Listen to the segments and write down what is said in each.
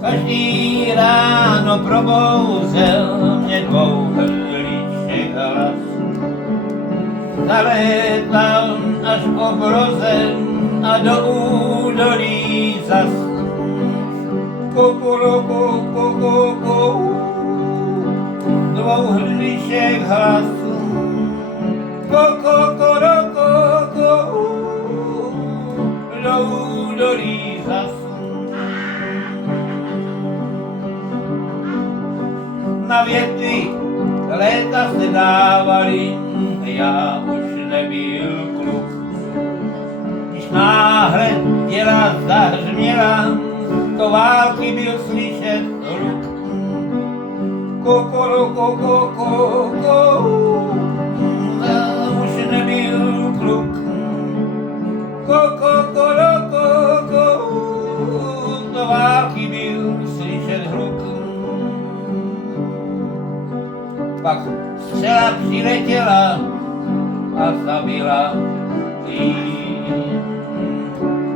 Každý ráno probouzel mě dvouhliček hlas. Zalétal až obrozem a do údolí zas. Kukuruku, kukuku, dvouhliček hlas. Kukuruku, do údolí zas. Na větvi léta se dávali, já už nebyl kluk. Když náhle děla zahřměla, to války byl slyšet hluk. Kukuruku, už nebyl kluk. Kukuruku, to války byl slyšet hluk. Pak střela přiletěla a zabila tým.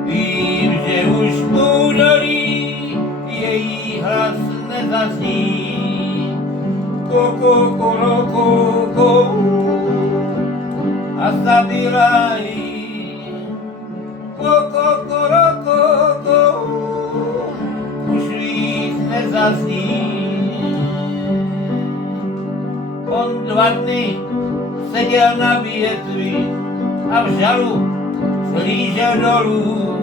Vím, že už v údolí její hlas nezazní. Kukuruku, a zabila jí. Kukuruku, už víc nezazní. On 2 dny seděl na větvi a v žalu zhlížel dolů.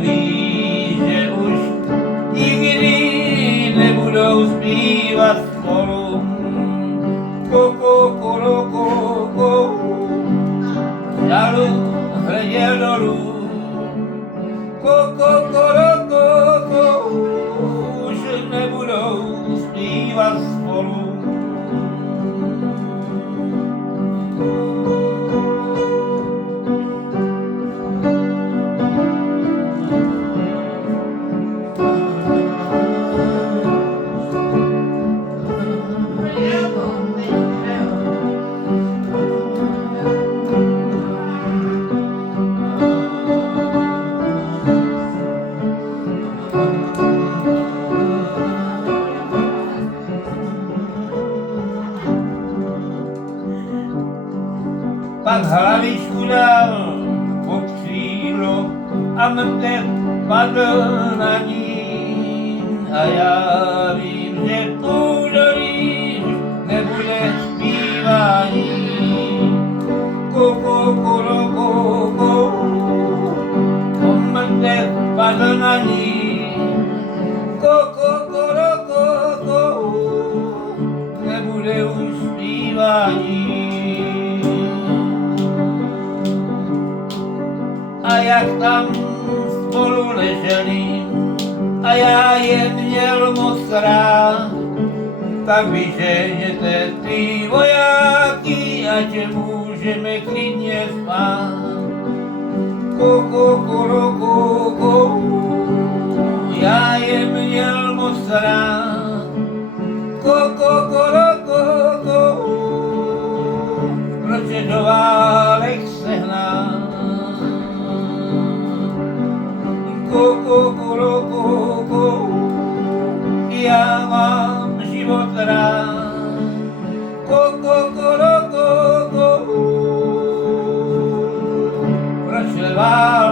Ví, že už nikdy nebudou zpívat spolu. Kukuruku, v žalu hleděl dolů. Kukuruku, už nebudou zpívat spolu. Pak hlavičku dal pod křídlo a mrtev padl na ní. A já vím, že v údolí nebude zpívání. Kukuruku, mrtev padl na ní. Kukuruku, nebude už zpívání. A jak tam spolu leželi a já je měl moc rád, tak vyženěte ty vojáky, ať můžeme klidně spát. Kukuruku, já je měl moc rád. Kukuruku, proč je do válek sehnat? Kukuruku, já mám život rád. Kukuruku, proč je válka